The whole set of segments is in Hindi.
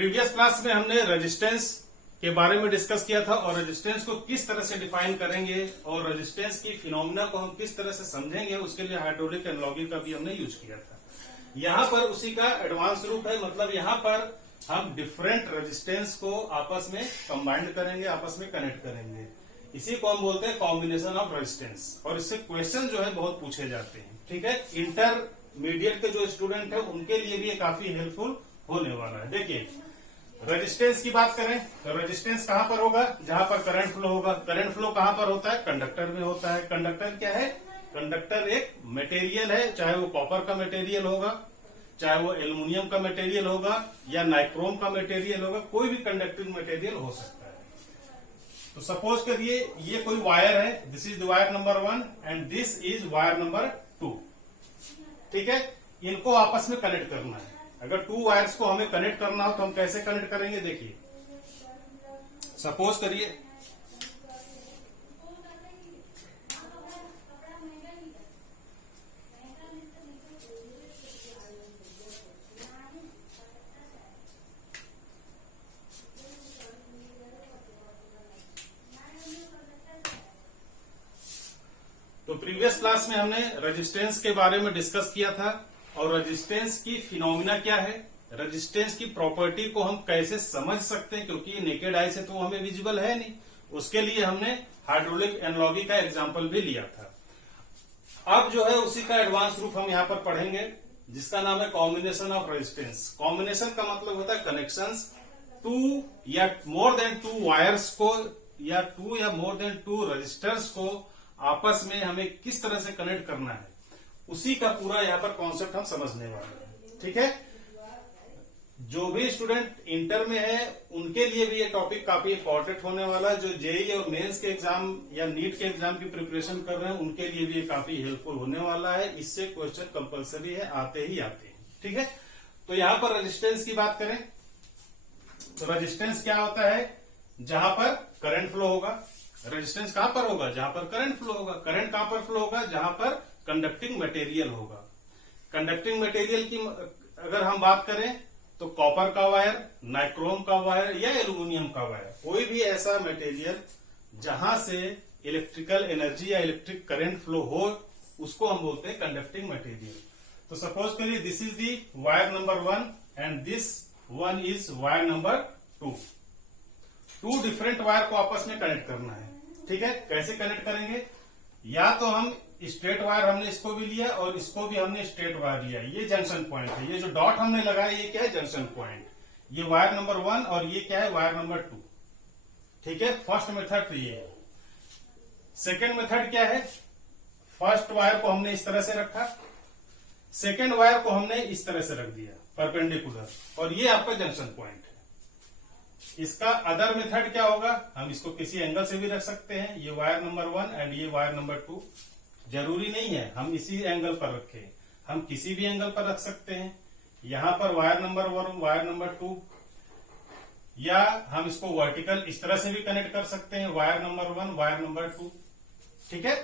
प्रीवियस क्लास में हमने रेजिस्टेंस के बारे में डिस्कस किया था और रेजिस्टेंस को किस तरह से डिफाइन करेंगे और रेजिस्टेंस की फिनोमिना को हम किस तरह से समझेंगे, उसके लिए हाइड्रोलिक एनालॉजी का भी हमने यूज किया था। यहाँ पर उसी का एडवांस रूप है, मतलब यहाँ पर हम डिफरेंट रेजिस्टेंस को आपस में कंबाइंड करेंगे, आपस में कनेक्ट करेंगे। इसी को हम बोलते हैं कॉम्बिनेशन ऑफ रेजिस्टेंस, और इससे क्वेश्चन जो है बहुत पूछे जाते हैं। ठीक है, इंटरमीडिएट के जो स्टूडेंट है उनके लिए भी ये काफी हेल्पफुल होने वाला है। देखिए, रेजिस्टेंस की बात करें तो रेजिस्टेंस कहां पर होगा? जहां पर करंट फ्लो होगा। करंट फ्लो कहां पर होता है? कंडक्टर में होता है। कंडक्टर क्या है? कंडक्टर एक मटेरियल है, चाहे वो कॉपर का मटेरियल होगा, चाहे वो एल्युमिनियम का मटेरियल होगा या नाइक्रोम का मटेरियल होगा, कोई भी कंडक्टिंग मटेरियल हो सकता है। तो सपोज करिए ये कोई वायर है, this is the wire number 1 and this is wire number 2। ठीक है, इनको आपस में कनेक्ट करना है। अगर 2 वायर्स को हमें कनेक्ट करना हो तो हम कैसे कनेक्ट करेंगे? देखिए, सपोज करिए तो प्रीवियस क्लास में हमने रेजिस्टेंस के बारे में डिस्कस किया था और रेजिस्टेंस की फिनोमिना क्या है, रेजिस्टेंस की प्रॉपर्टी को हम कैसे समझ सकते हैं, क्योंकि नेकेड आई से तो हमें विजिबल है नहीं। उसके लिए हमने हाइड्रोलिक एनालॉजी का एग्जांपल भी लिया था। अब जो है उसी का एडवांस रूप हम यहां पर पढ़ेंगे, जिसका नाम है कॉम्बिनेशन ऑफ रेजिस्टेंस। कॉम्बिनेशन का मतलब होता है कनेक्शंस, 2 या मोर देन 2 वायर्स को या 2 या मोर देन 2 रजिस्टर्स को आपस में हमें किस तरह से कनेक्ट करना है, उसी का पूरा यहाँ पर कॉन्सेप्ट हम समझने वाले हैं। ठीक है, जो भी स्टूडेंट इंटर में है उनके लिए भी ये टॉपिक काफी इंपॉर्टेंट होने वाला है। जो जेईई और मेंस के एग्जाम या नीट के एग्जाम की प्रिपरेशन कर रहे हैं उनके लिए भी ये काफी हेल्पफुल होने वाला है। इससे क्वेश्चन कंपलसरी है, आते ही आते हैं। ठीक है, तो यहाँ पर रेजिस्टेंस की बात करें तो रेजिस्टेंस क्या होता है? जहां पर करंट फ्लो होगा। रेजिस्टेंस कहां पर होगा? जहां पर करंट फ्लो होगा। करंट कहां पर फ्लो होगा? जहां पर कंडक्टिंग मटेरियल होगा। कंडक्टिंग मटेरियल की अगर हम बात करें तो कॉपर का वायर, नाइक्रोम का वायर या एल्यूमिनियम का वायर, कोई भी ऐसा मटेरियल जहां से इलेक्ट्रिकल एनर्जी या इलेक्ट्रिक करंट फ्लो हो, उसको हम बोलते हैं कंडक्टिंग मटेरियल। तो सपोज करिए this is the wire number 1 and this one is wire number 2। 2 different wire को आपस में कनेक्ट करना है। ठीक है, कैसे कनेक्ट करेंगे? या तो हम स्ट्रेट वायर, हमने इसको भी लिया और इसको भी हमने स्ट्रेट वायर लिया, ये जंक्शन पॉइंट है। ये जो डॉट हमने लगाया ये क्या है? Junction point. ये वायर नंबर 1 और ये क्या है? Wire number 2। ठीक है, फर्स्ट मेथड तो ये है। सेकेंड मेथड क्या है? फर्स्ट वायर को हमने इस तरह से रखा, सेकेंड वायर को हमने इस तरह से रख दिया परपेंडिकुलर, और ये आपका जंक्शन पॉइंट है। इसका अदर मेथड क्या होगा? हम इसको किसी एंगल से भी रख सकते हैं। ये वायर नंबर 1 एंड ये वायर नंबर 2। जरूरी नहीं है हम इसी एंगल पर रखें, हम किसी भी एंगल पर रख सकते हैं। यहां पर वायर नंबर 1, वायर नंबर 2, या हम इसको वर्टिकल इस तरह से भी कनेक्ट कर सकते हैं, वायर नंबर 1, वायर नंबर 2। ठीक है,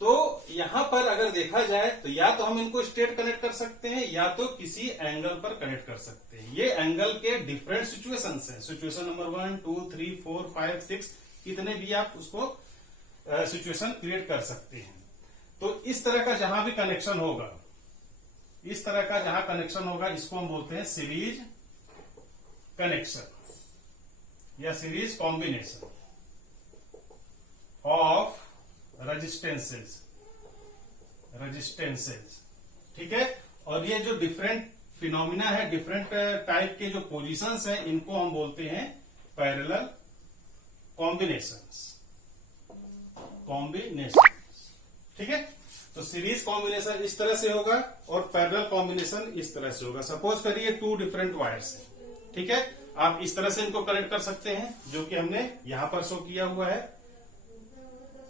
तो यहां पर अगर देखा जाए तो या तो हम इनको स्ट्रेट कनेक्ट कर सकते हैं या तो किसी एंगल पर कनेक्ट कर सकते हैं। ये एंगल के डिफरेंट सिचुएशंस हैं। सिचुएशन नंबर 1, 2, 3, 4, 5, 6, कितने भी आप उसको सिचुएशन क्रिएट कर सकते हैं। तो इस तरह का जहां भी कनेक्शन होगा, इस तरह का जहां कनेक्शन होगा, इसको हम बोलते हैं सीरीज कनेक्शन या सीरीज कॉम्बिनेशन ऑफ रेजिस्टेंसेस। ठीक है, और ये जो डिफरेंट फिनोमिना है, डिफरेंट टाइप के जो पोजीशंस हैं, इनको हम बोलते हैं पैरेलल कॉम्बिनेशंस। ठीक है, तो सीरीज कॉम्बिनेशन इस तरह से होगा और पैरेलल कॉम्बिनेशन इस तरह से होगा। सपोज करिए 2 डिफरेंट वायर्स है। ठीक है, आप इस तरह से इनको कनेक्ट कर सकते हैं, जो कि हमने यहां पर शो किया हुआ है।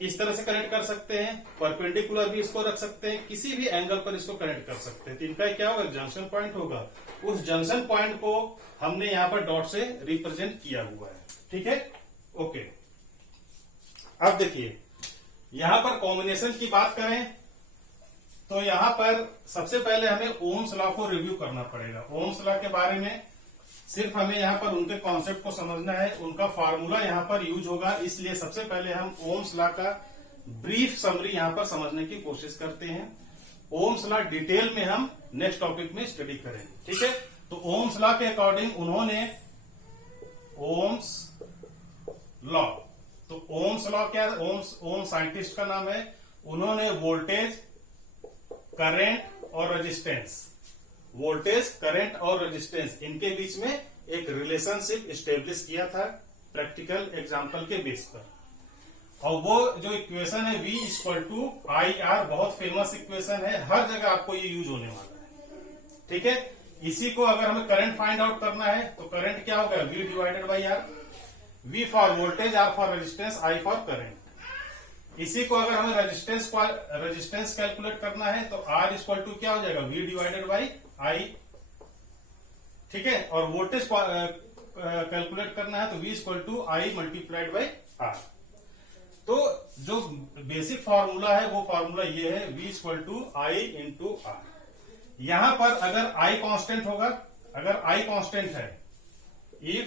इस तरह से कनेक्ट कर सकते हैं, परपेंडिकुलर भी इसको रख सकते हैं, किसी भी एंगल पर इसको कनेक्ट कर सकते हैं। तो इनका क्या होगा? जंक्शन पॉइंट होगा। उस जंक्शन पॉइंट को हमने यहां पर डॉट से रिप्रेजेंट किया हुआ है। ठीक है, ओके। अब देखिए, यहां पर कॉम्बिनेशन की बात करें तो यहां पर सबसे पहले हमें ओम्स लॉ को रिव्यू करना पड़ेगा। ओम्स लॉ के बारे में सिर्फ हमें यहाँ पर उनके कॉन्सेप्ट को समझना है, उनका फार्मूला यहाँ पर यूज होगा। इसलिए सबसे पहले हम ओम्स लॉ का ब्रीफ समरी यहाँ पर समझने की कोशिश करते हैं। ओम्स लॉ डिटेल में हम नेक्स्ट टॉपिक में स्टडी करेंगे, ठीक है। तो ओम्स लॉ के अकॉर्डिंग उन्होंने ओम्स लॉ, तो ओम्स लॉ क्या है, ओम साइंटिस्ट का नाम है। उन्होंने वोल्टेज, करंट और रेजिस्टेंस, वोल्टेज, करंट और रेजिस्टेंस, इनके बीच में एक रिलेशनशिप स्टेब्लिश किया था प्रैक्टिकल एग्जांपल के बेस पर। और वो जो इक्वेशन है V equal to I R, बहुत फेमस इक्वेशन है, हर जगह आपको ये यूज होने वाला है, ठीक है। इसी को अगर हमें करंट फाइंड आउट करना है तो करंट क्या होगा, V divided by R, V for voltage, R for resistance, I for current. इसी को अगर हमें रेजिस्टेंस कैलकुलेट करना है तो R इक्वल टू क्या हो जाएगा, V डिवाइडेड बाई I, ठीक है। और वोल्टेज कैलकुलेट करना है तो V equal to I multiplied by R। तो जो बेसिक फॉर्मूला है वो फॉर्मूला ये है, V equal to I into R। यहां पर अगर I कांस्टेंट होगा, अगर I कांस्टेंट है, if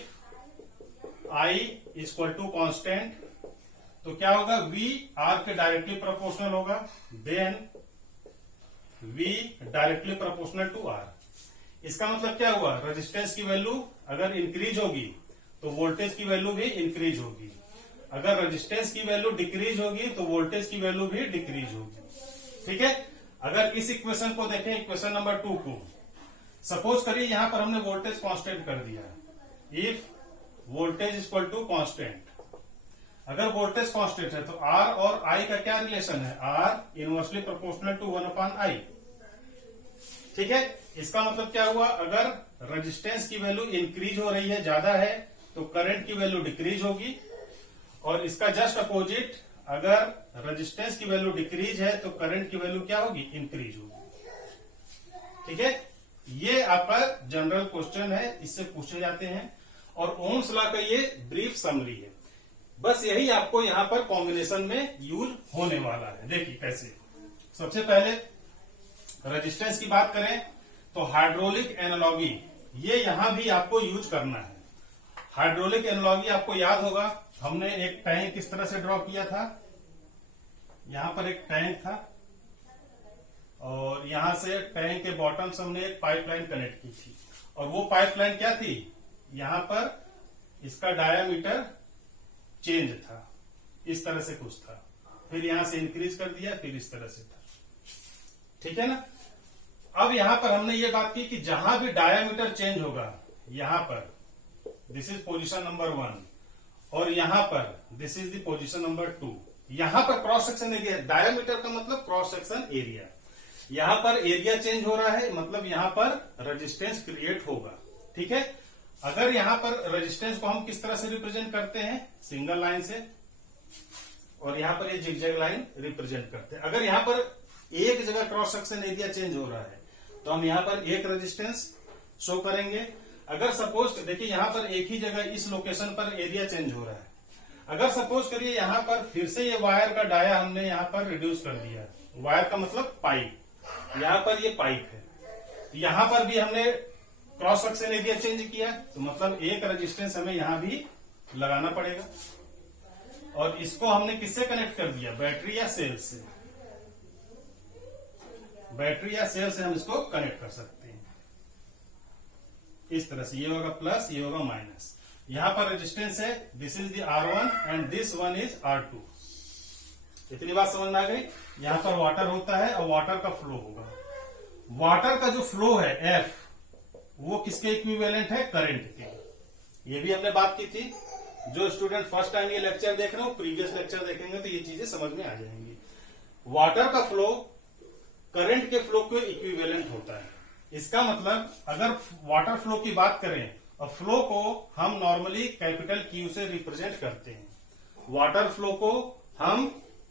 I equal to constant, तो क्या होगा, V R के डायरेक्टली प्रोपोर्शनल होगा, then V directly proportional to R। इसका मतलब क्या हुआ, रेजिस्टेंस की वैल्यू अगर इंक्रीज होगी तो वोल्टेज की वैल्यू भी इंक्रीज होगी, अगर रेजिस्टेंस की वैल्यू डिक्रीज होगी तो वोल्टेज की वैल्यू भी डिक्रीज होगी, ठीक है। अगर इस इक्वेशन को देखें, इक्वेशन नंबर 2 को, सपोज करिए यहां पर हमने वोल्टेज कांस्टेंट कर दिया, if voltage equal to constant, अगर वोल्टेज कांस्टेंट है तो R और I का क्या रिलेशन है, R inversely proportional to 1/I, ठीक है। इसका मतलब क्या हुआ, अगर रेजिस्टेंस की वैल्यू इंक्रीज हो रही है, ज्यादा है, तो करंट की वैल्यू डिक्रीज होगी, और इसका जस्ट अपोजिट, अगर रेजिस्टेंस की वैल्यू डिक्रीज है तो करंट की वैल्यू क्या होगी, इंक्रीज होगी, ठीक है। ये आपका जनरल क्वेश्चन है, इससे पूछे जाते हैं, और ओम्स लॉ का ये ब्रीफ समरी है। बस यही आपको यहां पर कॉम्बिनेशन में यूज होने वाला है। देखिए कैसे, सबसे पहले रेजिस्टेंस की बात करें तो हाइड्रोलिक एनालॉगी, ये यहां भी आपको यूज करना है। हाइड्रोलिक एनालॉगी आपको याद होगा, हमने एक टैंक किस तरह से ड्रॉ किया था, यहां पर एक टैंक था और यहां से टैंक के बॉटम से हमने एक पाइपलाइन कनेक्ट की थी, और वो पाइपलाइन क्या थी, यहां पर इसका डायामीटर चेंज था, इस तरह से कुछ था, फिर यहां से इंक्रीज कर दिया, फिर इस तरह से था, ठीक है ना। अब यहां पर हमने ये बात की कि जहां भी डायामीटर चेंज होगा, यहां पर दिस इज पोजीशन नंबर 1, और यहां पर this is the position number 2, यहां पर क्रॉस सेक्शन एरिया, डायामीटर का मतलब क्रॉस सेक्शन एरिया, यहां पर एरिया चेंज हो रहा है, मतलब यहां पर रेजिस्टेंस क्रिएट होगा, ठीक है। अगर यहां पर रेजिस्टेंस को हम किस तरह से रिप्रेजेंट करते हैं, सिंगल लाइन से, और यहां पर ये जिगजैग लाइन रिप्रेजेंट करते हैं। अगर यहां पर एक जगह क्रॉस सेक्शन एरिया चेंज हो रहा है तो हम यहां पर एक रेजिस्टेंस शो करेंगे। अगर सपोज देखिए यहां पर एक ही जगह इस लोकेशन पर एरिया चेंज हो रहा है, अगर सपोज करिए यहां पर फिर से ये वायर का डाया हमने यहां पर रिड्यूस कर दिया, वायर का मतलब पाइप, यहां पर ये पाइप है, यहां पर भी हमने क्रॉस सेक्शन एरिया चेंज किया, तो मतलब एक रेजिस्टेंस हमें यहां भी लगाना पड़ेगा, और इसको हमने किससे कनेक्ट कर दिया, बैटरी या सेल से, बैटरी या सेल से हम इसको कनेक्ट कर सकते हैं, इस तरह से, ये होगा प्लस, ये होगा माइनस। यहां पर रेजिस्टेंस है, this is the R1 and this one is R2। इतनी बात समझ में आ गई। यहां पर वाटर होता है और वाटर का फ्लो होगा, वाटर का जो फ्लो है F, वो किसके इक्विवेलेंट है, करंट के। ये भी हमने बात की थी, जो स्टूडेंट फर्स्ट टाइम ये लेक्चर देख रहे हो, प्रीवियस लेक्चर देखेंगे तो ये चीजें समझ में आ जाएंगी। वाटर का फ्लो करंट के फ्लो के इक्विवेलेंट होता है। इसका मतलब अगर वाटर फ्लो की बात करें, और फ्लो को हम नॉर्मली कैपिटल Q से रिप्रेजेंट करते हैं, वाटर फ्लो को हम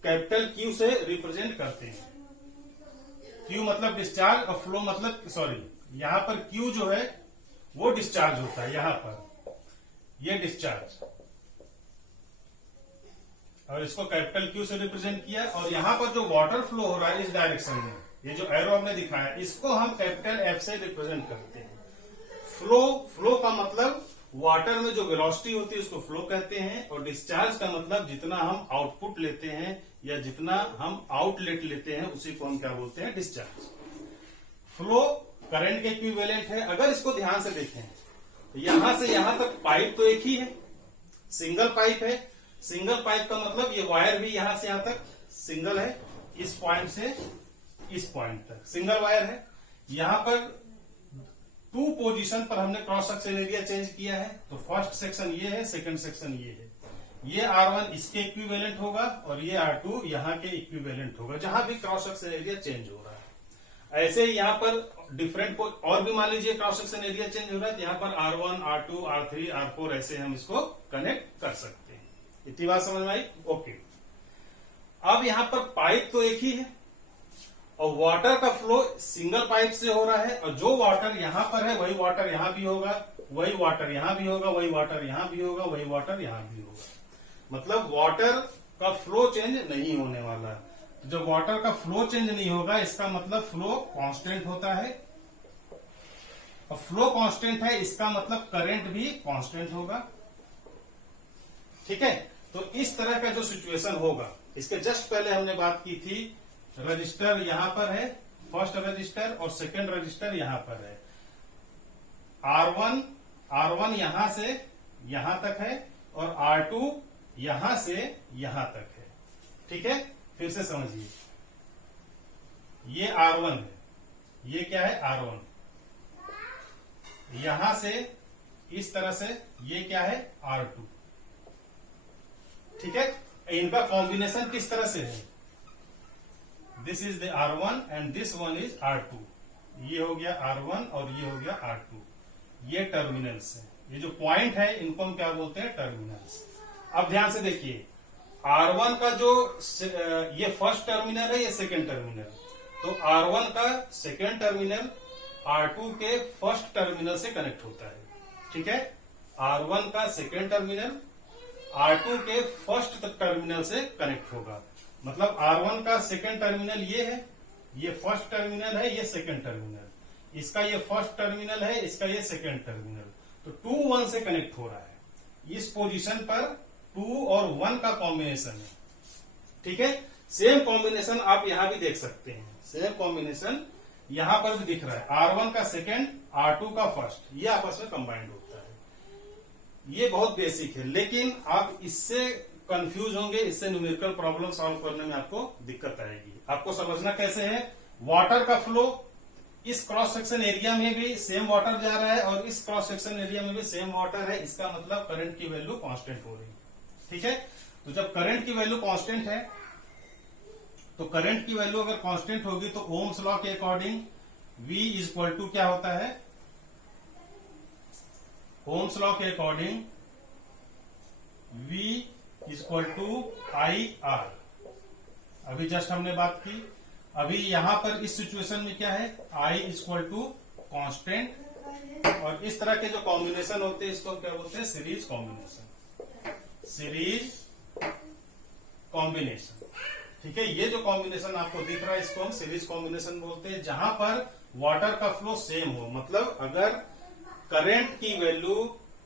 कैपिटल Q से रिप्रेजेंट करते हैं। Q मतलब डिस्चार्ज, और फ्लो मतलब, सॉरी, यहां पर Q जो है वो डिस्चार्ज होता है, यहां पर ये डिस्चार्ज, और इसको कैपिटल Q से रिप्रेजेंट किया, और यहां पर जो वाटर फ्लो हो रहा है इस डायरेक्शन में, ये जो एरो हमने दिखाया, इसको हम कैपिटल F से रिप्रेजेंट करते हैं। फ्लो का मतलब वाटर में जो वेलोसिटी होती है उसको फ्लो कहते हैं, और डिस्चार्ज का मतलब जितना हम आउटपुट लेते हैं या जितना हम आउटलेट लेते हैं उसी को हम क्या बोलते हैं, डिस्चार्ज। फ्लो करंट के इक्विवेलेंट है। अगर इसको ध्यान से देखें तो यहां से यहां तक पाइप तो एक ही है, सिंगल पाइप है। सिंगल पाइप का मतलब ये वायर भी यहां से यहां तक सिंगल है, इस पॉइंट से इस पॉइंट तक सिंगल वायर है। यहां पर 2 पोजीशन पर हमने क्रॉस सेक्शन एरिया चेंज किया है, तो फर्स्ट सेक्शन ये है, सेकंड सेक्शन ये है। ये R1 इसके इक्विवेलेंट होगा और ये R2 यहाँ के इक्विवेलेंट होगा, जहां भी क्रॉस सेक्शन एरिया चेंज हो रहा है। ऐसे ही यहाँ पर डिफरेंट और भी मान लीजिए क्रॉस सेक्शन एरिया चेंज हो रहा है, तो यहाँ पर R1, R2, R3, R4 ऐसे हम इसको कनेक्ट कर सकते हैं। इतनी बात समझ में आई? ओके। अब यहाँ पर पाइप तो एक ही है और वाटर का फ्लो सिंगल पाइप से हो रहा है, और जो वाटर यहां पर है वही वाटर यहां भी होगा, वही वाटर यहां भी होगा, वही वाटर यहां भी होगा, वही वाटर यहां भी होगा। मतलब वाटर का फ्लो चेंज नहीं होने वाला। तो जब वाटर का फ्लो चेंज नहीं होगा इसका मतलब फ्लो कांस्टेंट होता है, और फ्लो कांस्टेंट है इसका मतलब करंट भी कांस्टेंट होगा। ठीक है, तो इस तरह का जो सिचुएशन होगा, इसके जस्ट पहले हमने बात की थी, रजिस्टर यहां पर है, फर्स्ट रजिस्टर, और सेकंड रजिस्टर यहां पर है। R1 यहां से यहां तक है और R2 यहां से यहां तक है। ठीक है, फिर से समझिए, ये R1 है, ये क्या है, R1। यहां से इस तरह से ये क्या है, R2। ठीक है, इनका कॉम्बिनेशन किस तरह से है, this is the R1 and this one is R2। ये हो गया R1 और ये हो गया R2। ये टर्मिनल्स है, ये जो पॉइंट है इनको हम क्या बोलते हैं, टर्मिनल्स। अब ध्यान से देखिए, R1 का जो ये फर्स्ट टर्मिनल है, ये सेकंड टर्मिनल, तो R1 का सेकंड टर्मिनल R2 के फर्स्ट टर्मिनल से कनेक्ट होता है। ठीक है, R1 का सेकंड टर्मिनल R2 के फर्स्ट टर्मिनल से कनेक्ट होगा। मतलब R1 का सेकंड टर्मिनल ये है, ये फर्स्ट टर्मिनल है, ये सेकंड टर्मिनल, इसका ये फर्स्ट टर्मिनल है, इसका ये सेकंड टर्मिनल, तो 2 1 से कनेक्ट हो रहा है। इस पोजीशन पर 2 और 1 का कॉम्बिनेशन है। ठीक है, सेम कॉम्बिनेशन आप यहां भी देख सकते हैं, सेम कॉम्बिनेशन यहां पर भी दिख रहा है। R1 का सेकंड, R2 का फर्स्ट, ये आपस में कंबाइंड होता है। ये बहुत बेसिक है, लेकिन आप इससे कंफ्यूज होंगे, इससे न्यूमेरिकल प्रॉब्लम सॉल्व करने में आपको दिक्कत आएगी। आपको समझना कैसे है, वाटर का फ्लो इस क्रॉस सेक्शन एरिया में भी सेम वाटर जा रहा है और इस क्रॉस सेक्शन एरिया में भी सेम वाटर है, इसका मतलब करंट की वैल्यू कांस्टेंट हो रही है। ठीक है, तो जब करंट की वैल्यू कांस्टेंट है, तो करंट की वैल्यू अगर कांस्टेंट होगी तो ओम्स लॉ के according V is equal to क्या होता है, ओम्स लॉ के according V is equal to IR। अभी जस्ट हमने बात की, अभी यहां पर इस सिचुएशन में क्या है, I is equal to constant, और इस तरह के जो कॉम्बिनेशन होते हैं इसको क्या बोलते हैं, सीरीज कॉम्बिनेशन। सीरीज कॉम्बिनेशन, ठीक है, ये जो कॉम्बिनेशन आपको दिख रहा है इसको हम सीरीज कॉम्बिनेशन बोलते हैं, जहां पर वाटर का फ्लो सेम हो। मतलब अगर करंट की वैल्यू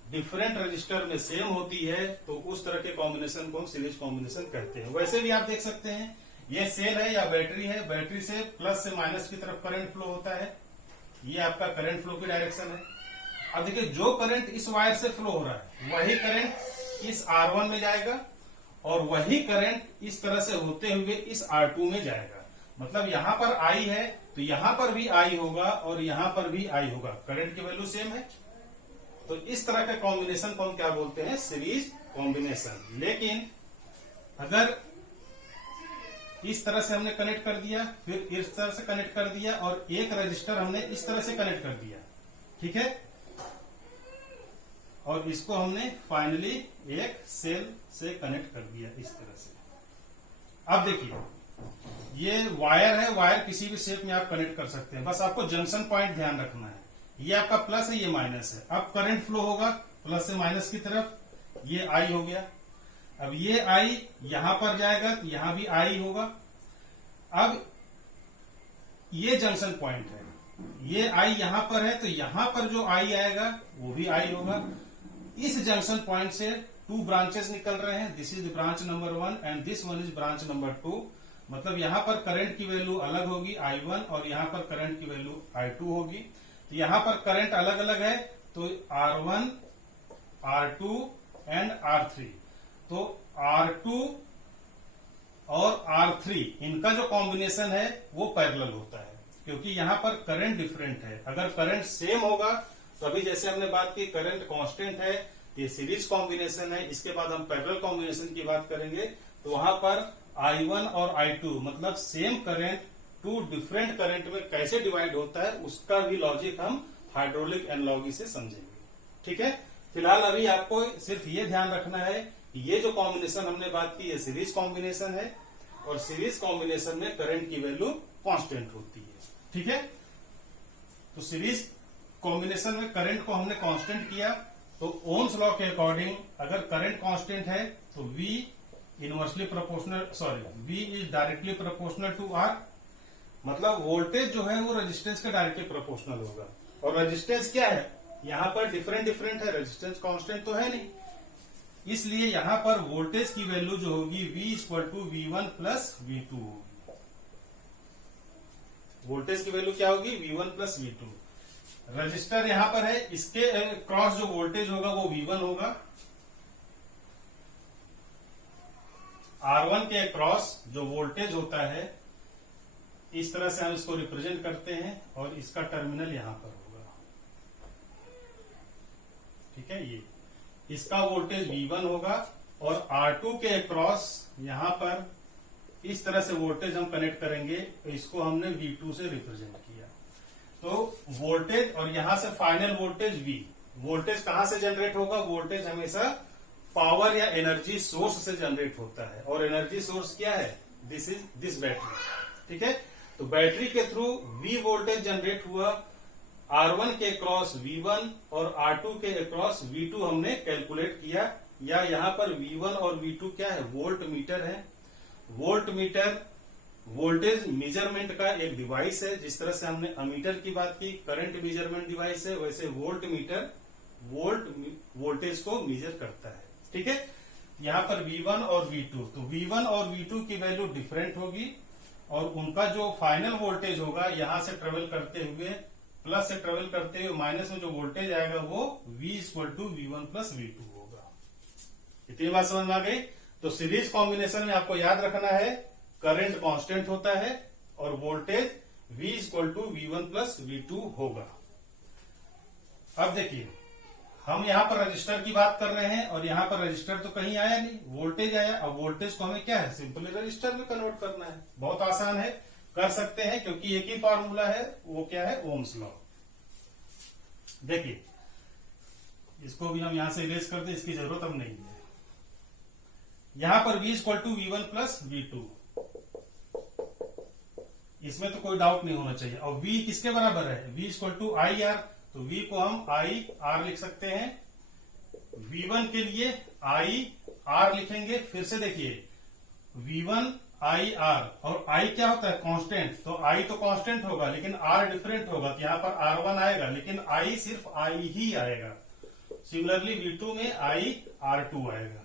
डिफरेंट रजिस्टर में सेम होती है तो उस तरह के कॉम्बिनेशन को हम सीरीज कॉम्बिनेशन कहते हैं। वैसे भी आप देख सकते हैं, ये सेल है या बैटरी है, बैटरी से प्लस से माइनस की तरफ करंट फ्लो होता है, ये आपका करंट फ्लो की डायरेक्शन है। अब देखिए, जो करंट इस वायर से फ्लो हो रहा है वही करंट इस R1 में जाएगा और वही करंट इस तरह से होते हुए इस R2 में जाएगा। मतलब यहां पर I है तो यहां पर भी I होगा और यहां पर भी I होगा, करंट की वैल्यू सेम है। तो इस तरह के कॉम्बिनेशन को हम क्या बोलते हैं, सीरीज कॉम्बिनेशन। लेकिन अगर इस तरह से हमने कनेक्ट कर दिया, फिर इस तरह से कनेक्ट कर दिया और एक रजिस्टर हमने इस तरह से कनेक्ट कर दिया, ठीक है, और इसको हमने फाइनली एक सेल से कनेक्ट कर दिया इस तरह से। अब देखिए, ये वायर है, वायर किसी भी शेप में आप कनेक्ट कर सकते हैं, बस आपको जंक्शन पॉइंट ध्यान रखना है। ये आपका प्लस है, ये माइनस है। अब करंट फ्लो होगा प्लस से माइनस की तरफ, ये I हो गया। अब ये I यहां पर जाएगा तो यहां भी I होगा। अब ये जंक्शन पॉइंट है, ये आई यहां पर है, तो यहां पर जो आई आएगा वो भी आई होगा। इस जंक्शन पॉइंट से 2 ब्रांचेस निकल रहे हैं, this is branch number 1 and this one is branch number 2। मतलब यहां पर करंट की वैल्यू अलग होगी I1 और यहां पर करंट की वैल्यू I2 होगी। तो यहां पर करंट अलग अलग है, तो R1, R2 एंड R3। तो R2 और R3 इनका जो कॉम्बिनेशन है वो पैरेलल होता है, क्योंकि यहां पर करंट डिफरेंट है। अगर करंट सेम होगा तो अभी जैसे हमने बात की करंट कांस्टेंट है, ये सीरीज कॉम्बिनेशन है। इसके बाद हम पैरेलल कॉम्बिनेशन की बात करेंगे, तो वहां पर I1 और I2 मतलब सेम करंट 2 डिफरेंट करंट में कैसे डिवाइड होता है उसका भी लॉजिक हम हाइड्रोलिक एनालॉजी से समझेंगे। ठीक है, फिलहाल अभी आपको सिर्फ ये ध्यान रखना है कि ये जो कॉम्बिनेशन हमने बात की ये सीरीज कॉम्बिनेशन है और सीरीज कॉम्बिनेशन में करंट की वैल्यू कांस्टेंट होती है। ठीक है, तो सीरीज कॉम्बिनेशन में करंट को हमने कांस्टेंट किया, तो ओम्स लॉ के अकॉर्डिंग अगर करंट कांस्टेंट है तो V inversely proportional V is directly proportional to R। मतलब वोल्टेज जो है वो रेजिस्टेंस के डायरेक्टली प्रोपोर्शनल होगा। और रेजिस्टेंस क्या है, यहां पर डिफरेंट डिफरेंट है, रेजिस्टेंस कांस्टेंट तो है नहीं, इसलिए यहां पर वोल्टेज की वैल्यू जो होगी V=V1 प्लस V2 होगी। वोल्टेज की वैल्यू क्या होगी, V1 प्लस V2। रजिस्टर यहां पर है, इसके क्रॉस जो वोल्टेज होगा वो V1 होगा। R1 के क्रॉस जो वोल्टेज होता है इस तरह से हम इसको रिप्रेजेंट करते हैं और इसका टर्मिनल यहां पर होगा। ठीक है, ये इसका वोल्टेज V1 होगा और R2 के क्रॉस यहां पर इस तरह से वोल्टेज हम कनेक्ट करेंगे, तो इसको हमने V2 से रिप्रेजेंट किया। तो वोल्टेज और यहां से फाइनल वोल्टेज V, वोल्टेज कहां से जनरेट होगा, वोल्टेज हमेशा पावर या एनर्जी सोर्स से जनरेट होता है और एनर्जी सोर्स क्या है, दिस बैटरी। ठीक है, तो बैटरी के थ्रू V वोल्टेज जनरेट हुआ, R1 के क्रॉस V1 और R2 के क्रॉस V2 हमने कैलकुलेट किया, या यहां पर V1 और V2 क्या है, वोल्ट मीटर है। वोल्ट मीटर वोल्टेज मेजरमेंट का एक डिवाइस है। जिस तरह से हमने अमीटर की बात की, करंट मेजरमेंट डिवाइस है, वैसे वोल्ट मीटर वोल्टेज को मेजर करता है। ठीक है, यहां पर V1 और V2, तो V1 और V2 की वैल्यू डिफरेंट होगी और उनका जो फाइनल वोल्टेज होगा यहां से ट्रेवल करते हुए प्लस से ट्रेवल करते हुए माइनस में जो वोल्टेज आएगा वो V=V1 प्लस V2 होगा। इतनी बात समझ में आ गई। तो सीरीज कॉम्बिनेशन में आपको याद रखना है करंट कांस्टेंट होता है और वोल्टेज V=V1 प्लस V2 होगा। अब देखिए, हम यहां पर रजिस्टर की बात कर रहे हैं और यहां पर रजिस्टर तो कहीं आया नहीं, वोल्टेज आया। अब वोल्टेज को हमें क्या है, सिंपली रजिस्टर में कन्वर्ट करना है। बहुत आसान है, कर सकते हैं, क्योंकि एक ही फॉर्मूला है, वो क्या है, ओम्स लॉ। देखिए, इसको भी हम यहां से इरेज कर दें, इसकी जरूरत अब नहीं है। यहां पर V=V1 प्लस V2, इसमें तो कोई डाउट नहीं होना चाहिए। और V किसके बराबर है, V=IR, तो V को हम IR लिख सकते हैं। V1 के लिए IR लिखेंगे। फिर से देखिए, V1 IR, और I क्या होता है, कांस्टेंट, तो I तो कांस्टेंट होगा लेकिन R डिफरेंट होगा, तो यहां पर R1 आएगा लेकिन I सिर्फ I ही आएगा। सिमिलरली V2 में IR2 आएगा।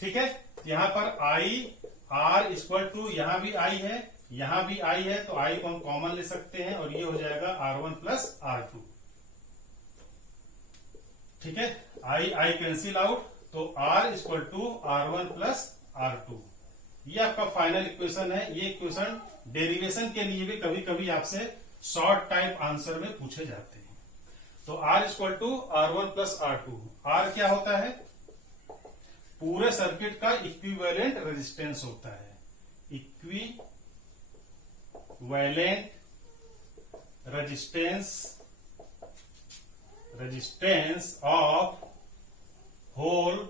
ठीक है, यहां पर IR=, यहां भी I है, यहां भी I है, तो I को हम कॉमन ले सकते हैं और ये हो जाएगा R1 प्लस R2। ठीक है, I कैंसिल आउट, तो R=R1 प्लस R2। ये आपका फाइनल इक्वेशन है। ये इक्वेशन डेरिवेशन के लिए भी कभी कभी आपसे शॉर्ट टाइप आंसर में पूछे जाते हैं। तो R=R1 प्लस R2। R क्या होता है, पूरे सर्किट का इक्विवेलेंट रेजिस्टेंस होता है। Equivalent resistance of whole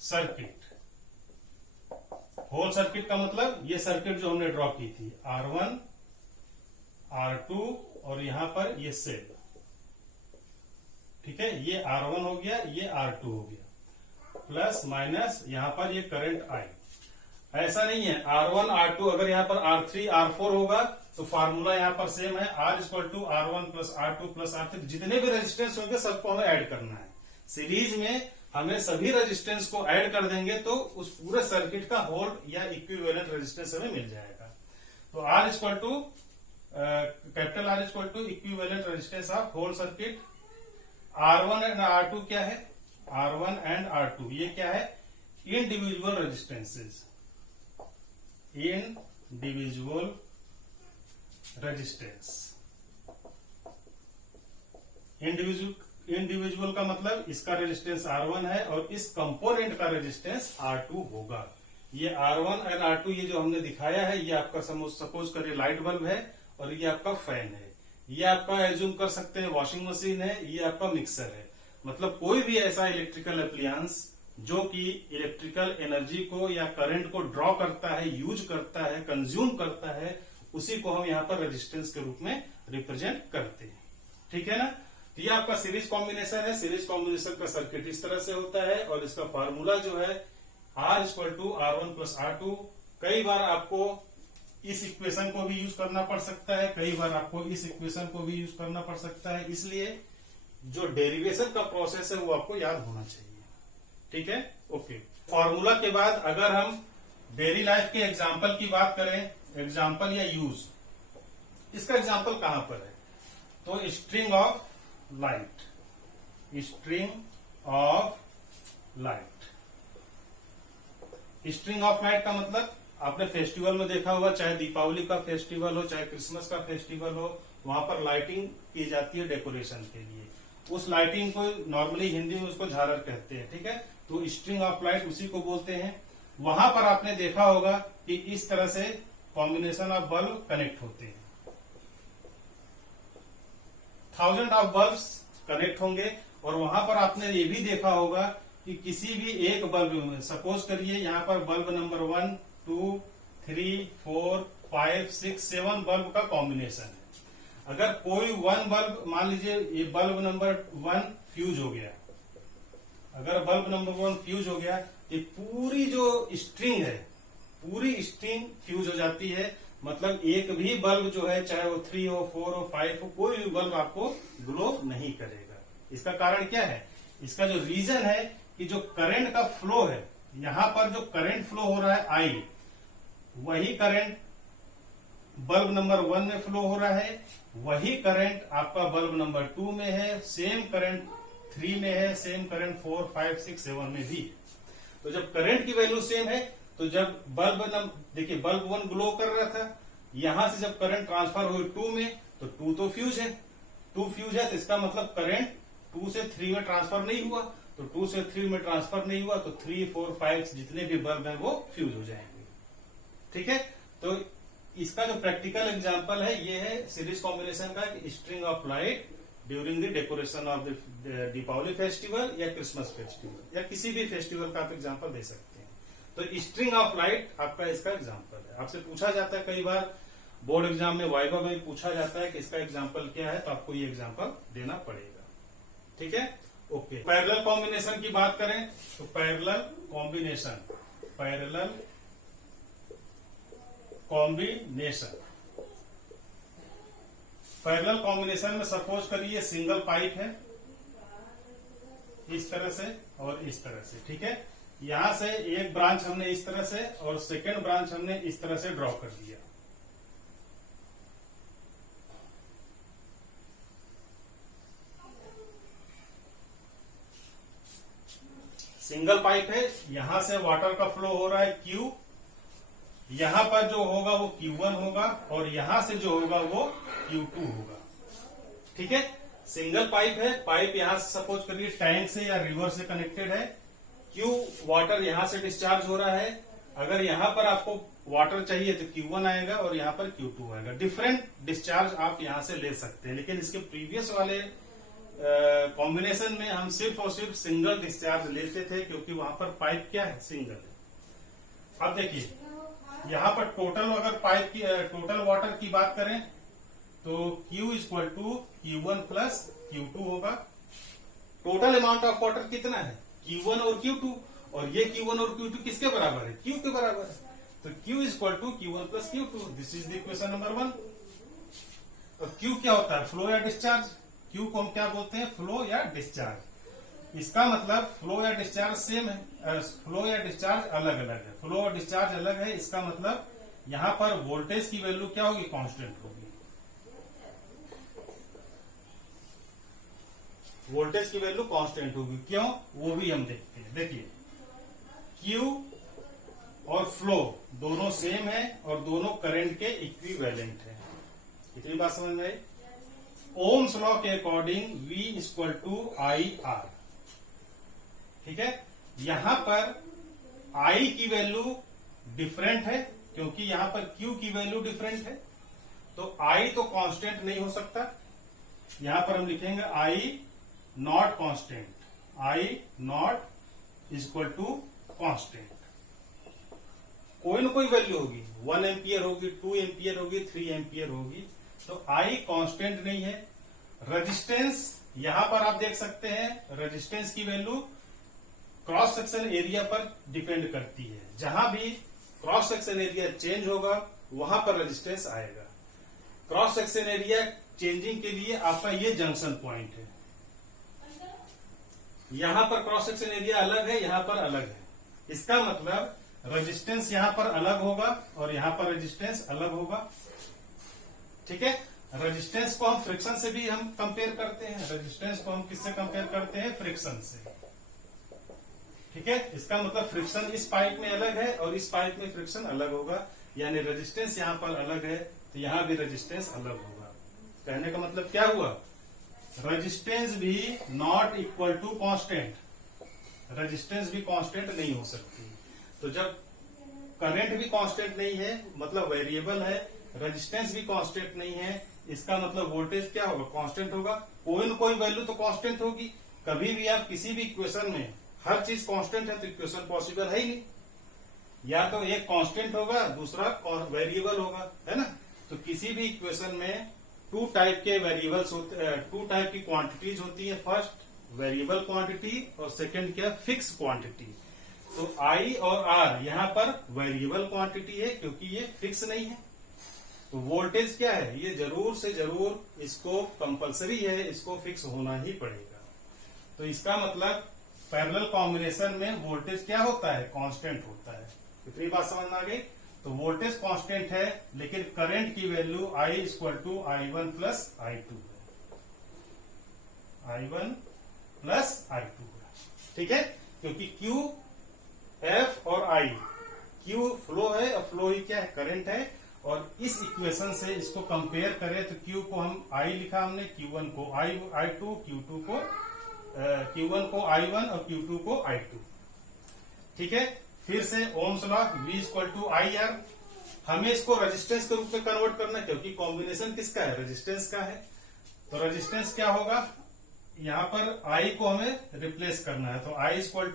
circuit. Whole circuit का मतलब ये सर्किट जो हमने ड्रॉ की थी, R1, R2 और यहां पर ये सेल। ठीक है, ये R1 हो गया, ये R2 हो गया, प्लस माइनस यहां पर ये करंट I। ऐसा नहीं है R1 R2, अगर यहां पर R3 R4 होगा तो फार्मूला यहाँ पर सेम है, R equal to R1 plus R2 plus R3, जितने भी रेजिस्टेंस होंगे सबको हमें ऐड करना है। सीरीज में हमें सभी रेजिस्टेंस को ऐड कर देंगे तो उस पूरे सर्किट का होल या इक्विवेलेंट रेजिस्टेंस हमें मिल जाएगा। तो R equal to capital R equal to equivalent resistance of whole circuit. R1 and R2 क्या है? R1 एंड R2 ये क्या है? Individual resistances, individual resistance. Individual का मतलब इसका रेजिस्टेंस R1 है और इस कंपोनेंट का रेजिस्टेंस R2 होगा। ये R1 एंड R2 ये जो हमने दिखाया है ये आपका सपोज करिए लाइट बल्ब है और ये आपका फैन है, ये आपका एज्यूम कर सकते हैं वॉशिंग मशीन है, ये आपका मिक्सर है। मतलब कोई भी ऐसा इलेक्ट्रिकल एप्लियंस जो कि इलेक्ट्रिकल एनर्जी को या करंट को ड्रॉ करता है, यूज करता है, कंज्यूम करता है, उसी को हम यहाँ पर रेजिस्टेंस के रूप में रिप्रेजेंट करते हैं। ठीक है ना? तो ये आपका सीरीज कॉम्बिनेशन है। सीरीज कॉम्बिनेशन का सर्किट इस तरह से होता है और इसका फार्मूला जो है R equal to R1 plus R2। कई बार आपको इस इक्वेशन को भी यूज करना पड़ सकता है, कई बार आपको इस इक्वेशन को भी यूज करना पड़ सकता है, इसलिए जो डेरिवेशन का प्रोसेस है वो आपको याद होना चाहिए। ठीक है, ओके। फॉर्मूला के बाद अगर हम डेली लाइफ के एग्जाम्पल की बात करें, एग्जाम्पल या यूज, इसका एग्जाम्पल कहां पर है? तो string of light, string of light. String of light का मतलब आपने फेस्टिवल में देखा होगा, चाहे दीपावली का फेस्टिवल हो, चाहे क्रिसमस का फेस्टिवल हो, वहां पर लाइटिंग की जाती है डेकोरेशन के लिए। उस लाइटिंग को नॉर्मली हिंदी में उसको झालर कहते हैं। ठीक है, तो स्ट्रिंग ऑफ लाइट उसी को बोलते हैं। वहां पर आपने देखा होगा कि इस तरह से कॉम्बिनेशन ऑफ बल्ब कनेक्ट होते हैं, 1000 ऑफ बल्ब्स कनेक्ट होंगे। और वहां पर आपने ये भी देखा होगा कि किसी भी एक बल्ब में, सपोज करिए यहाँ पर बल्ब नंबर 1, 2, 3, 4, 5, 6, 7 बल्ब का कॉम्बिनेशन है। अगर कोई वन बल्ब, मान लीजिए ये बल्ब नंबर 1 फ्यूज हो गया, अगर बल्ब नंबर 1 फ्यूज हो गया, ये पूरी जो स्ट्रिंग है, पूरी स्ट्रिंग फ्यूज हो जाती है। मतलब एक भी बल्ब जो है, चाहे वो 3 हो, 4 हो, 5 हो, कोई भी बल्ब आपको ग्लो नहीं करेगा। इसका कारण क्या है? इसका जो रीजन है कि जो करंट का फ्लो है, यहां पर जो करंट फ्लो हो रहा है आई, वही करंट बल्ब नंबर 1 में फ्लो हो रहा है, वही करंट आपका बल्ब नंबर 2 में है, सेम करंट 3 में है, सेम करंट 4, 5, 6, 7 में भी। तो जब करंट की वैल्यू सेम है, तो जब देखिए बल्ब 1 ग्लो कर रहा था, यहां से जब करंट ट्रांसफर हुई 2 में, तो 2 तो फ्यूज है, 2 फ्यूज है, तो इसका मतलब करंट 2 से 3 में ट्रांसफर नहीं हुआ। तो 2 से 3 में ट्रांसफर नहीं हुआ तो 3, 4, 5 जितने भी बल्ब है वो फ्यूज हो जाएंगे। ठीक है, तो इसका जो प्रैक्टिकल एग्जांपल है ये है सीरीज कॉम्बिनेशन का, string of light during the decoration of the Deepawali festival या क्रिसमस फेस्टिवल या किसी भी फेस्टिवल का आप एग्जांपल दे सकते हैं। तो स्ट्रिंग ऑफ लाइट आपका इसका एग्जांपल है। आपसे पूछा जाता है कई बार बोर्ड एग्जाम में, वाइवा में पूछा जाता है कि इसका एग्जांपल क्या है, तो आपको ये एग्जांपल देना पड़ेगा। ठीक है, ओके। पैरेलल कॉम्बिनेशन की बात करें तो पैरेलल कॉम्बिनेशन पैरेलल कॉम्बिनेशन में सपोज करिए सिंगल पाइप है इस तरह से और इस तरह से। ठीक है, यहां से एक ब्रांच हमने इस तरह से और सेकेंड ब्रांच हमने इस तरह से ड्रॉ कर दिया। सिंगल पाइप है, यहां से वाटर का फ्लो हो रहा है Q, यहां पर जो होगा वो Q1 होगा और यहां से जो होगा वो Q2 होगा। ठीक है, सिंगल पाइप है, पाइप यहां से सपोज करिए टैंक से या रिवर से कनेक्टेड है, Q वाटर यहां से डिस्चार्ज हो रहा है। अगर यहां पर आपको वाटर चाहिए तो Q1 आएगा और यहां पर Q2 आएगा। डिफरेंट डिस्चार्ज आप यहां से ले सकते हैं, लेकिन इसके प्रीवियस वाले कॉम्बिनेशन में हम सिर्फ और सिर्फ सिंगल डिस्चार्ज लेते थे, क्योंकि वहां पर पाइप क्या है, सिंगल है। अब देखिए यहां पर टोटल, अगर पाइप की टोटल वाटर की बात करें तो Q equal to Q1 plus Q2 होगा। टोटल अमाउंट ऑफ वाटर कितना है, Q1 और Q2, और ये Q1 और Q2 किसके बराबर है, Q के बराबर है। तो Q equal to Q1 plus Q2, this is the equation number 1। और क्यू क्या होता है, फ्लो या डिस्चार्ज। क्यू को हम क्या बोलते हैं, फ्लो या डिस्चार्ज। इसका मतलब फ्लो या डिस्चार्ज सेम है, फ्लो या डिस्चार्ज अलग अलग है। फ्लो और डिस्चार्ज अलग है, इसका मतलब यहां पर वोल्टेज की वैल्यू क्या होगी, कांस्टेंट होगी। वोल्टेज की वैल्यू कांस्टेंट होगी, क्यों, वो भी हम देखते हैं। देखिए क्यू और फ्लो दोनों सेम है और दोनों करंट के इक्विवेलेंट है। इतनी बात समझ में आई। ओम्स लॉ के according V equal to IR, ठीक है। यहां पर I की वैल्यू डिफरेंट है क्योंकि यहां पर Q की वैल्यू डिफरेंट है, तो I तो कांस्टेंट नहीं हो सकता। यहां पर हम लिखेंगे I not constant, I not equal to constant. कोई ना कोई वैल्यू होगी, 1 एम्पियर होगी, 2 एम्पियर होगी, 3 एम्पियर होगी, तो I कांस्टेंट नहीं है। रेजिस्टेंस यहां पर आप देख सकते हैं, रेजिस्टेंस की वैल्यू क्रॉस सेक्शन एरिया पर डिपेंड करती है। जहां भी क्रॉस सेक्शन एरिया चेंज होगा वहां पर रेजिस्टेंस आएगा। क्रॉस सेक्शन एरिया चेंजिंग के लिए आपका ये जंक्शन पॉइंट है। यहां पर क्रॉस सेक्शन एरिया अलग है, यहां पर अलग है। इसका मतलब रेजिस्टेंस यहां पर अलग होगा और यहां पर रेजिस्टेंस अलग होगा, ठीक है। रेजिस्टेंस को हम फ्रिक्शन से भी हम कंपेयर करते हैं। रेजिस्टेंस को हम किससे कंपेयर करते हैं, फ्रिक्शन से, ठीक है। इसका मतलब फ्रिक्शन इस पाइप में अलग है और इस पाइप में फ्रिक्शन अलग होगा, यानी रेजिस्टेंस यहां पर अलग है तो यहां भी रेजिस्टेंस अलग होगा। कहने का मतलब क्या हुआ, रेजिस्टेंस भी not equal to constant, resistance भी कांस्टेंट नहीं हो सकती। तो जब करंट भी कांस्टेंट नहीं है मतलब वेरिएबल है, रेजिस्टेंस भी कांस्टेंट नहीं है, इसका मतलब वोल्टेज क्या होगा, कांस्टेंट होगा। कोई न कोई वैल्यू तो कांस्टेंट होगी। कभी भी आप किसी भी इक्वेशन में हर चीज कांस्टेंट है तो इक्वेशन पॉसिबल है ही नहीं। या तो एक कांस्टेंट होगा, दूसरा वेरिएबल होगा, है ना। तो किसी भी इक्वेशन में टू टाइप के वेरिएबल्स होते हैं, टू टाइप की क्वांटिटीज होती है। फर्स्ट वेरिएबल क्वांटिटी और सेकंड क्या, फिक्स क्वांटिटी। तो I और R यहां पर वेरिएबल क्वांटिटी है क्योंकि ये फिक्स नहीं है। तो वोल्टेज क्या है, ये जरूर से जरूर इसको कंपलसरी है, इसको फिक्स होना ही पड़ेगा। तो इसका मतलब पैरेलल कॉम्बिनेशन में वोल्टेज क्या होता है, कांस्टेंट होता है। इतनी बात समझ में आ गई। तो वोल्टेज कांस्टेंट है लेकिन करंट की value I equal to I1 plus I2 है, I1 प्लस I2 है, ठीक है। क्योंकि Q, F और I, Q फ्लो है और फ्लो ही क्या है, करंट है। और इस इक्वेशन से इसको कंपेयर करें तो Q को हम I लिखा हमने, Q1 को I2, Q2 को Q1 को I1 और Q2 को I2, ठीक है। फिर से Ohm's law V equal to IR। हमें इसको रेजिस्टेंस के रूप में कन्वर्ट करना है क्योंकि कॉम्बिनेशन किसका है, रेजिस्टेंस का है। तो रेजिस्टेंस क्या होगा, यहां पर I को हमें रिप्लेस करना है, तो I equal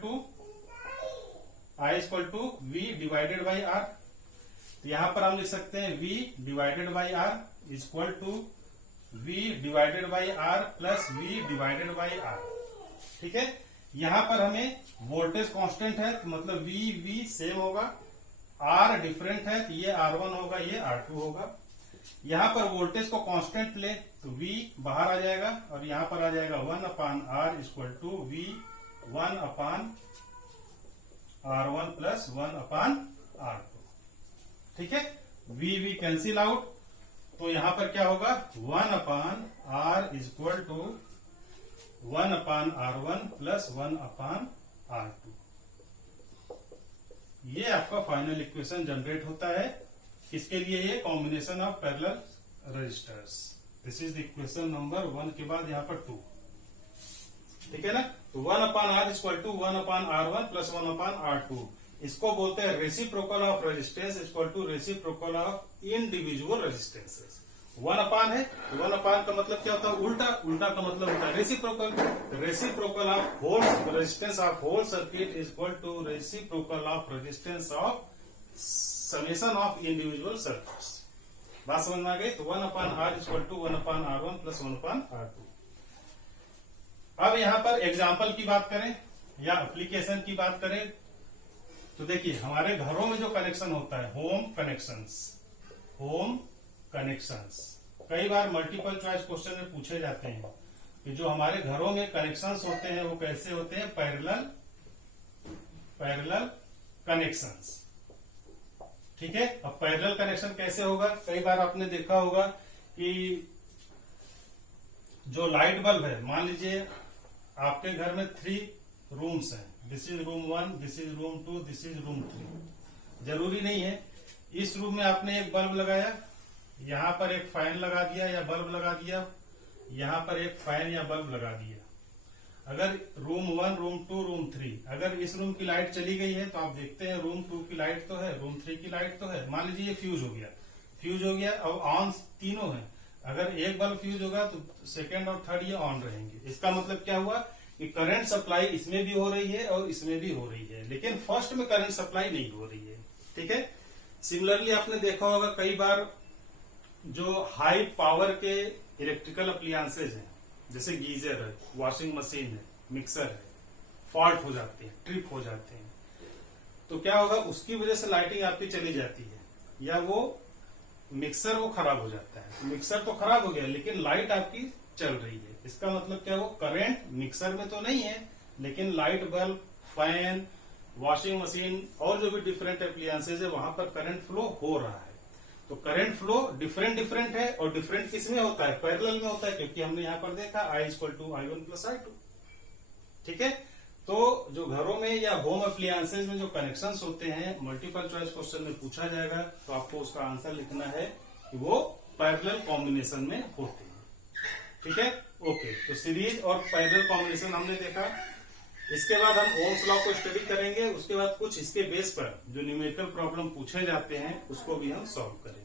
to V divided by R। तो यहां पर हम लिख सकते हैं V divided by R equal to V divided by R plus V divided by R, ठीक है। यहां पर हमें वोल्टेज कांस्टेंट है तो मतलब V सेम होगा, R डिफरेंट है तो ये R1 होगा, ये R2 होगा। यहां पर वोल्टेज को कांस्टेंट ले तो V बाहर आ जाएगा और यहां पर आ जाएगा 1/R equal to V 1/R1 plus 1/R2, ठीक है। V कैंसिल आउट, तो यहां पर क्या होगा, 1/R equal to 1/R1 plus 1/R2। ये आपका फाइनल इक्वेशन जनरेट होता है। किसके लिए, ये combination of parallel resistors. This is the equation number 1 के बाद यहाँ पर 2, ठीक है ना। तो 1/R equal to 1/R1 plus 1/R2, इसको बोलते हैं reciprocal of resistance equal to reciprocal of individual resistances. 1/, है 1/, का मतलब क्या होता है, उल्टा का मतलब होता है reciprocal. Reciprocal of whole resistance of whole circuit equal to reciprocal of resistance of summation of individual circuits. बात समझ में आ गई। तो 1/R equal to 1/R1 plus 1/R2। अब यहां पर एग्जाम्पल की बात करें या एप्लीकेशन की बात करें तो देखिए हमारे घरों में जो कनेक्शन होता है, होम कनेक्शंस, कई बार मल्टीपल चॉइस क्वेश्चन में पूछे जाते हैं कि जो हमारे घरों में कनेक्शंस होते हैं वो कैसे होते हैं, पैरेलल कनेक्शंस। ठीक है, अब पैरेलल कनेक्शन कैसे होगा, कई बार आपने देखा होगा कि जो लाइट बल्ब है, मान लीजिए आपके घर में 3 रूम्स हैं, this is room 1, this is room 2, this is room 3। जरूरी नहीं है इस रूम में आपने एक बल्ब लगाया, यहां पर एक फैन लगा दिया या बल्ब लगा दिया, यहां पर एक फैन या बल्ब लगा दिया। अगर रूम 1, रूम 2, रूम 3, अगर इस रूम की लाइट चली गई है तो आप देखते हैं रूम 2 की लाइट तो है, रूम 3 की लाइट तो है। मान लीजिए ये फ्यूज हो गया और ऑन तीनों है। अगर एक बल्ब फ्यूज होगा तो सेकंड और थर्ड ये ऑन रहेंगे। इसका मतलब क्या हुआ कि करंट सप्लाई इसमें भी हो रही है और इसमें भी हो रही है, लेकिन फर्स्ट में करंट सप्लाई नहीं हो रही है। ठीक है, सिमिलरली आपने देखा होगा कई बार जो हाई पावर के इलेक्ट्रिकल अप्लायंसेज हैं, जैसे गीजर है, वॉशिंग मशीन है, मिक्सर है, फॉल्ट हो जाते हैं, ट्रिप हो जाते हैं, तो क्या होगा, उसकी वजह से लाइटिंग आपकी चली जाती है या वो मिक्सर वो खराब हो जाता है। मिक्सर तो खराब हो गया लेकिन लाइट आपकी चल रही है। इसका मतलब क्या, वो करंट मिक्सर में तो नहीं है लेकिन light bulb, fan, washing machine और जो भी डिफरेंट एप्लायंसेज है वहां पर करंट फ्लो हो रहा है। तो करंट फ्लो डिफरेंट है और डिफरेंट किसमें होता है, पैरेलल में होता है, क्योंकि हमने यहां पर देखा I = I1 + I2। ठीक है, तो जो घरों में या होम अप्लायंसेज में जो कनेक्शंस होते हैं मल्टीपल चॉइस क्वेश्चन में पूछा जाएगा, तो आपको उसका आंसर लिखना है कि वो पैरेलल कॉम्बिनेशन में होते हैं। ठीक है, ओके, तो सीरीज और पैरेलल कॉम्बिनेशन हमने देखा। इसके बाद हम ओम्स लॉ को स्टडी करेंगे, उसके बाद कुछ इसके बेस पर जो न्यूमेरिकल प्रॉब्लम पूछे जाते हैं उसको भी हम सॉल्व करेंगे।